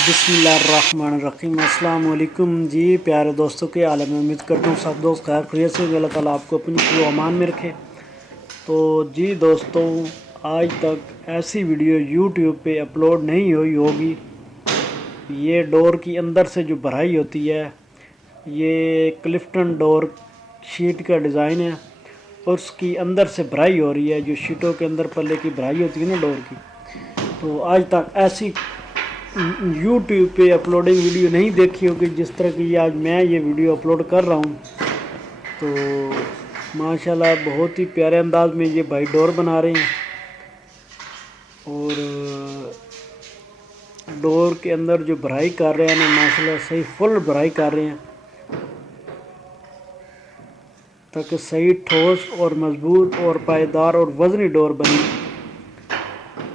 बिस्मिल्लाहिर्रहमानिर्रहीम। अस्सलाम वालेकुम जी प्यारे दोस्तों के आलम में उम्मीद करता हूँ सब दोस्त खैर खैरियत से अल्लाह ताला आपको अपनी खुलो अमान में रखे। तो जी दोस्तों, आज तक ऐसी वीडियो यूट्यूब पे अपलोड नहीं हुई होगी। ये डोर की अंदर से जो भराई होती है, ये क्लिफ्टन डोर शीट का डिज़ाइन है और उसकी अंदर से भराई हो रही है। जो शीटों के अंदर पल्ले की भराई होती है ना डोर की, तो आज तक ऐसी यूट्यूब पे अपलोडिंग वीडियो नहीं देखी होगी जिस तरह की आज मैं ये वीडियो अपलोड कर रहा हूँ। तो माशाल्लाह बहुत ही प्यारे अंदाज में ये भाई डोर बना रहे हैं और डोर के अंदर जो भराई कर रहे हैं ना, माशाल्लाह सही फुल भराई कर रहे हैं ताकि सही ठोस और मजबूत और पायदार और वज़नी डोर बने।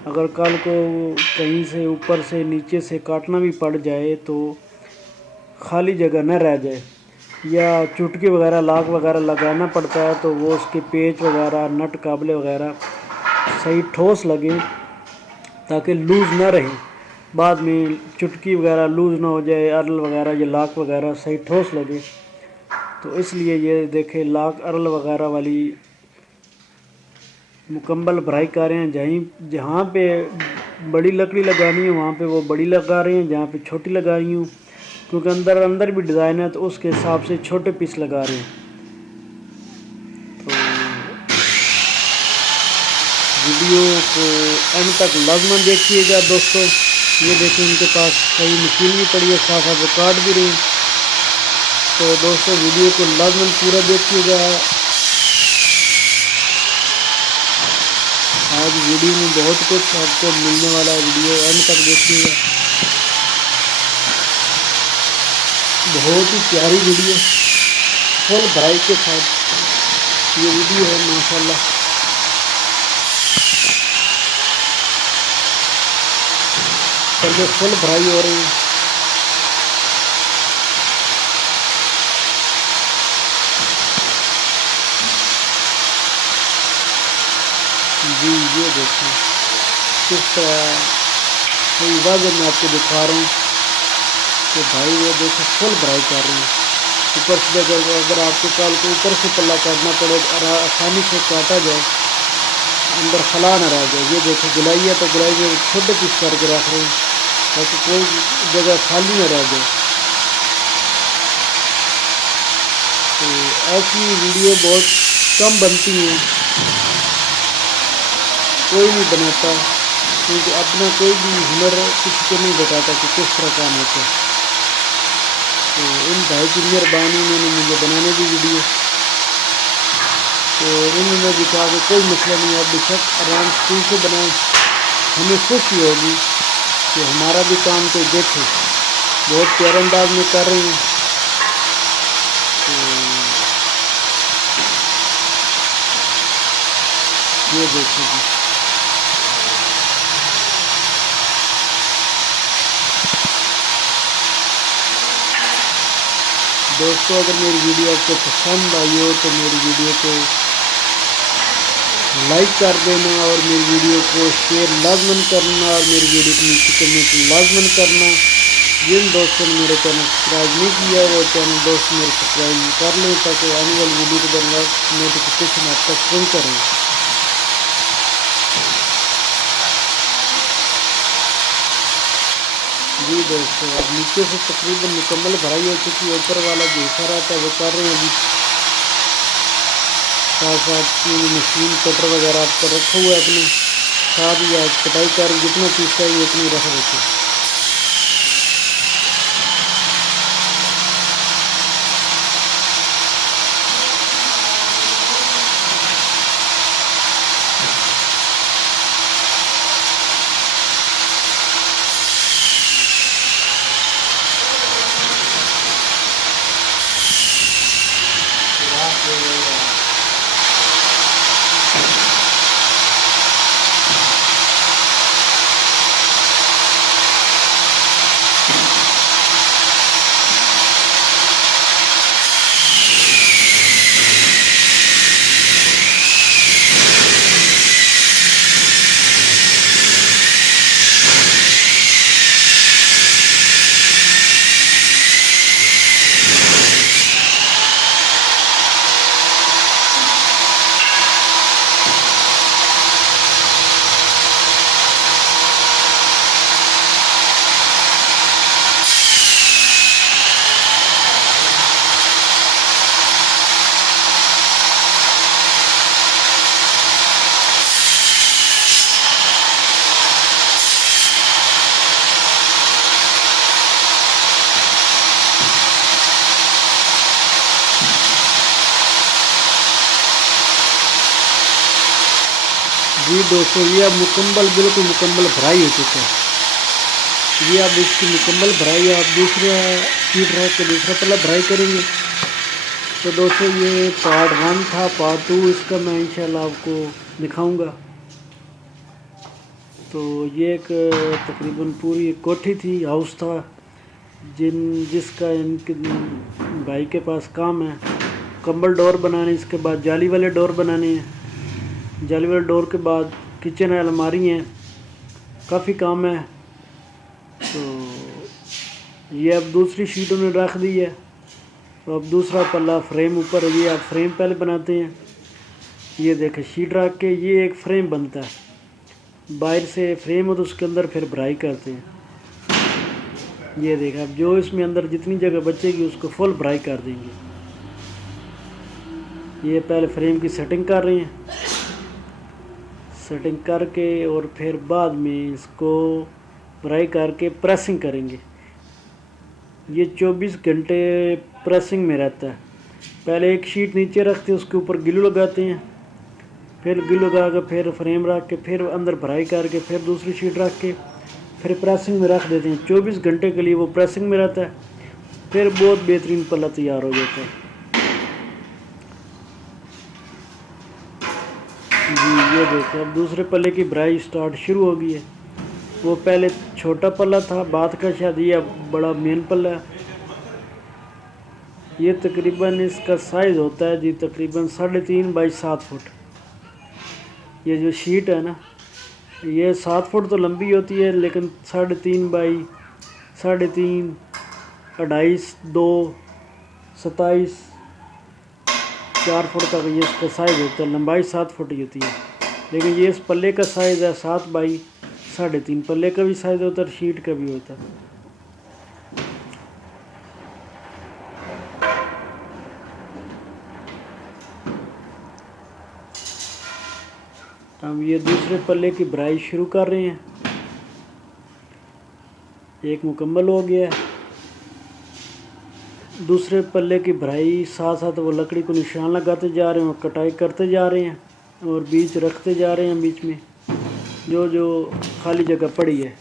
अगर कल को कहीं से ऊपर से नीचे से काटना भी पड़ जाए तो खाली जगह न रह जाए, या चुटकी वगैरह लाक वगैरह लगाना पड़ता है तो वो उसके पेच वगैरह नट काबले वगैरह सही ठोस लगे ताकि लूज़ ना रहे। बाद में चुटकी वगैरह लूज़ ना हो जाए, अर्ल वगैरह या लाक वगैरह सही ठोस लगे। तो इसलिए ये देखें लाक अर्ल वगैरह वाली मुकम्मल भराई कर रहे हैं। जहाँ पे बड़ी लकड़ी लगानी है वहाँ पे वो बड़ी लगा रहे हैं, जहाँ पे छोटी लगानी हूँ क्योंकि अंदर भी डिज़ाइन है तो उसके हिसाब से छोटे पीस लगा रहे हैं। तो वीडियो को एंड तक लाजमन देखिएगा दोस्तों। ये देखिए इनके पास सही मशीन भी पड़ी है, साथ साथ वो काट भी रहे हैं। तो दोस्तों वीडियो को लाजमन पूरा देखिएगा। आज वीडियो में बहुत कुछ आपको मिलने वाला है, वीडियो एंड तक देखिएगा। बहुत ही प्यारी वीडियो फुल भराई के साथ ये वीडियो है माशाल्लाह। पहले फुल भराई हो रही है। जी ये देखिए किस तरह कोई वाज़ह मैं आपको दिखा रहा हूँ कि भाई ये देखो फुल भराई कर रही है। ऊपर से अगर आपको कल को ऊपर से पल्ला काटना पड़े और आसानी से काटा जाए, अंदर खला ना रह जाए। ये देखो गुलाई है तो गुलाई में छोटे पीस करके रख रहे हैं ताकि कोई जगह खाली ना रह जाए। तो ऐसी वीडियो बहुत कम बनती हैं, कोई नहीं बनाता क्योंकि अपना कोई भी हुनर किसी को नहीं बताता कि किस तरह काम होता है। तो इन भाई की मेहरबानी उन्होंने मुझे बनाने दी वीडियो, तो उन्होंने भी कहा कि कोई मसला नहीं है, बेशक आराम से बनाएं, हमें खुशी होगी कि हमारा भी काम कोई देखे। बहुत प्यारे अंदाज में कर रहे हैं। तो ये देखिए दोस्तों, अगर मेरी वीडियो आपको पसंद आई हो तो मेरी वीडियो को लाइक कर देना और मेरी वीडियो को शेयर लाजमन करना और मेरी वीडियो को नीचे कमेंट लाजमन करना। जिन दोस्तों ने मेरे चैनल सब्सक्राइब नहीं किया वो चैनल दोस्त मेरे सब्सक्राइब कर लें ताकि आने वाली वीडियो के दौरान नोटिफिकेशन आप तक पहुँच रहे। जी दोस्तों, अब नीचे से तकरीबन मुकम्मल भराई हो चुकी है। ऊपर वाला जो हिस्सा रहता है वो कर रहे हैं अभी। साथ साथ मशीन कटर वगैरह आपको रखा हुआ है अपने साथ ही आज कटाई कर जितना पीस चाहिए उतनी रख देते हैं। जी दोस्तों, ये अब बिल्कुल मुकम्मल भराई हो चुका है। ये अब इसकी मुकम्मल भराई आप दूसरा शीट रख के दूसरा पल्ला भराई करेंगे। तो दोस्तों, ये पार्ट 1 था। पार्ट 2 इसका मैं इंशाल्लाह आपको दिखाऊंगा। तो ये एक तकरीबन पूरी कोठी थी, हाउस था, जिसका इनके भाई के पास काम है कंबल डोर बनाने, इसके बाद जाली वाले डोर बनाने हैं, जाली वाले डोर के बाद किचन है, अलमारी हैं, काफ़ी काम है। तो ये अब दूसरी शीट उन्होंने रख दी है। तो अब दूसरा पल्ला फ्रेम ऊपर, ये आप फ्रेम पहले बनाते हैं। ये देखें, शीट रख के ये एक फ्रेम बनता है, बाहर से फ्रेम हो तो उसके अंदर फिर भराई करते हैं। ये देखें, अब जो इसमें अंदर जितनी जगह बचेगी उसको फुल भराई कर देंगे। ये पहले फ्रेम की सेटिंग कर रहे हैं, सेटिंग करके और फिर बाद में इसको भराई करके प्रेसिंग करेंगे। ये 24 घंटे प्रेसिंग में रहता है। पहले एक शीट नीचे रखते हैं, उसके ऊपर ग्लू लगाते हैं, फिर ग्लू लगा के फिर फ्रेम रख के फिर अंदर भराई करके फिर दूसरी शीट रख के फिर प्रेसिंग में रख देते हैं। 24 घंटे के लिए वो प्रेसिंग में रहता है, फिर बहुत बेहतरीन पल्ला तैयार हो जाता है। जी ये देखो, अब दूसरे पल्ले की भराई स्टार्ट शुरू हो गई है। वो पहले छोटा पल्ला था बात का, शायद ये अब बड़ा मेन पल्ला है। ये तकरीबन इसका साइज़ होता है जी तकरीबन 3.5 बाई 7 फुट। ये जो शीट है ना, ये 7 फुट तो लंबी होती है, लेकिन 3.5 बाई 3.5, 2.5, 2, 27, 4 फुट तक ये इसका साइज़ होता है। लंबाई 7 फुट ही होती है, लेकिन ये इस पल्ले का साइज़ है 7 बाई 3.5। पल्ले का भी साइज़ होता है, शीट का भी होता है। हम ये दूसरे पल्ले की भराई शुरू कर रहे हैं। एक मुकम्मल हो गया है। दूसरे पल्ले की भराई साथ साथ वो लकड़ी को निशान लगाते जा रहे हैं और कटाई करते जा रहे हैं और बीच रखते जा रहे हैं, बीच में जो जो खाली जगह पड़ी है।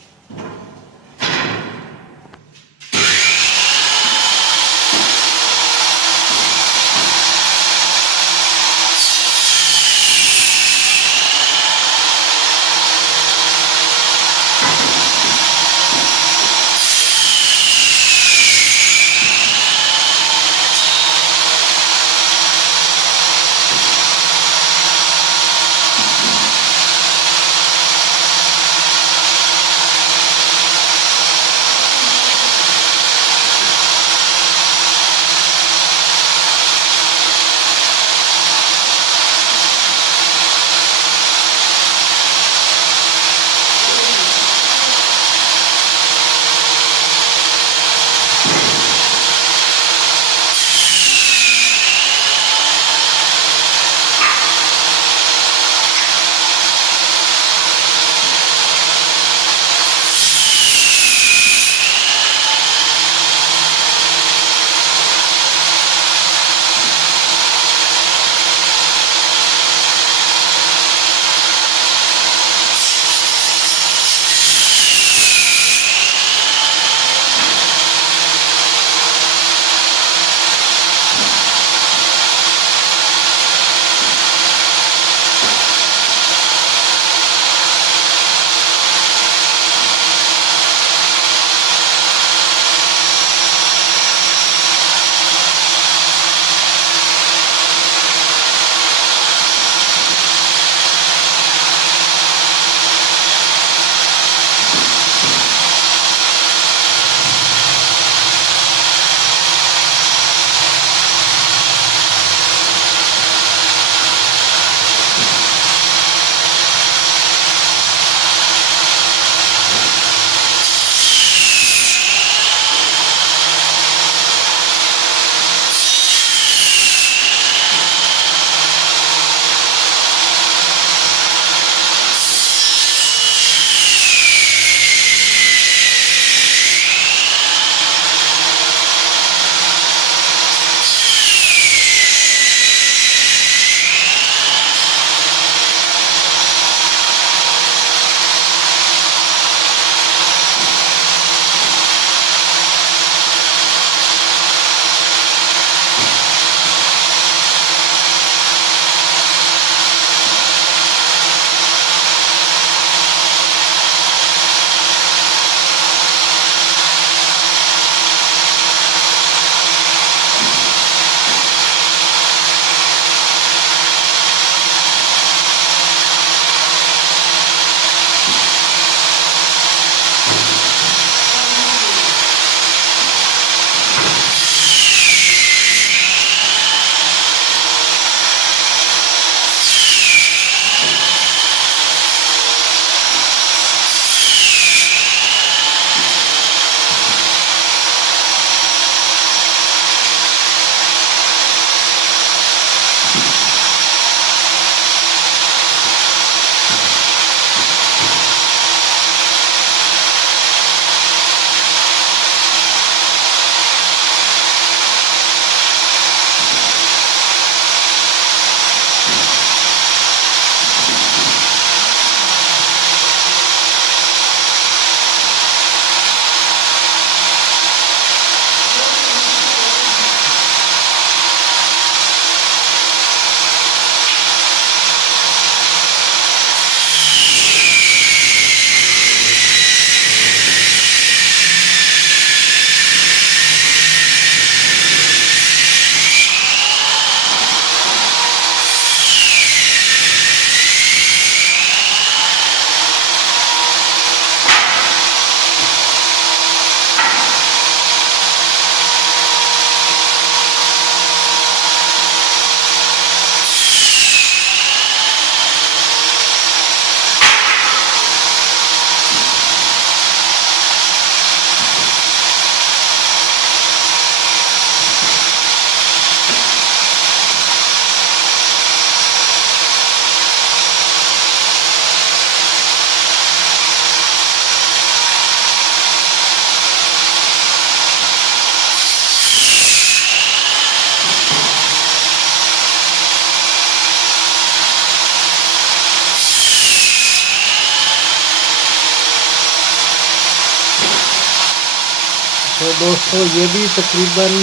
तो दोस्तों ये भी तकरीबन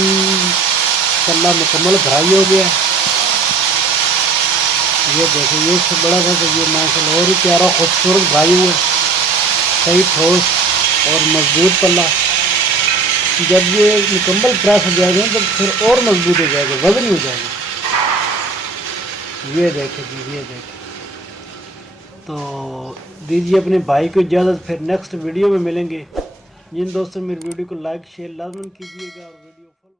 पल्ला मुकम्मल भराई हो गया। ये देखो ये इससे बड़ा था तो ये माशाल्लाह और ही प्यारा खूबसूरत भराई हुआ है, सही ठोस और मजबूत पल्ला। जब ये मुकम्मल प्रेस हो जाएगा तो फिर और मजबूत हो जाएगा, वजन हो जाएगा। ये देखें जी, ये देखें। तो दीजिए अपने भाई को इजाज़त, फिर नेक्स्ट वीडियो में मिलेंगे। जिन दोस्तों मेरी वीडियो को लाइक शेयर लाजमन कीजिएगा और वीडियो